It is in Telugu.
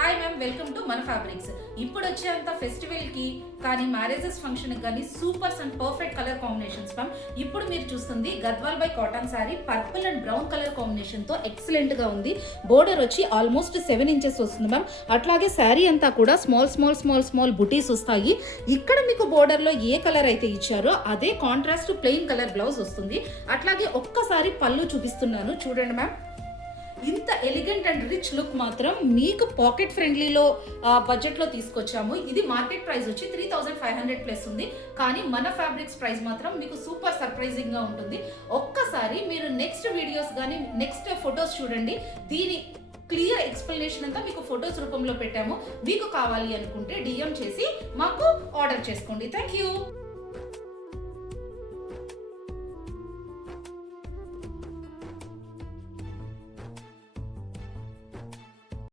హాయ్ మ్యామ్, వెల్కమ్ టు మన ఫ్యాబ్రిక్స్. ఇప్పుడు వచ్చేంత ఫెస్టివల్కి కానీ మ్యారేజెస్ ఫంక్షన్కి కానీ supers and perfect colour combinations ma'am. ఇప్పుడు మీరు చూస్తుంది Gadwal by cotton sari purple and brown colour కాంబినేషన్తో ఎక్సలెంట్గా ఉంది. బోర్డర్ వచ్చి ఆల్మోస్ట్ 7 ఇంచెస్ వస్తుంది మ్యామ్. అట్లాగే శారీ అంతా కూడా స్మాల్ బుటీస్ వస్తాయి. ఇక్కడ మీకు బోర్డర్లో ఏ కలర్ అయితే ఇచ్చారో అదే కాంట్రాస్ట్ ప్లెయిన్ కలర్ బ్లౌజ్ వస్తుంది. అట్లాగే ఒక్కసారి పళ్ళు చూపిస్తున్నాను చూడండి మ్యామ్. ఇంత ఎలిగెంట్ అండ్ రిచ్ లుక్ మాత్రం మీకు పాకెట్ ఫ్రెండ్లీలో బడ్జెట్లో తీసుకొచ్చాము. ఇది మార్కెట్ ప్రైస్ వచ్చి 3500 ప్లస్ ఉంది, కానీ మన ఫ్యాబ్రిక్స్ ప్రైస్ మాత్రం మీకు సూపర్ సర్ప్రైజింగ్గా ఉంటుంది. ఒక్కసారి మీరు నెక్స్ట్ వీడియోస్ కానీ నెక్స్ట్ ఫొటోస్ చూడండి. దీని క్లియర్ ఎక్స్ప్లెనేషన్ అంతా మీకు ఫొటోస్ రూపంలో పెట్టాము. మీకు కావాలి అనుకుంటే DM చేసి మాకు ఆర్డర్ చేసుకోండి. Thank you.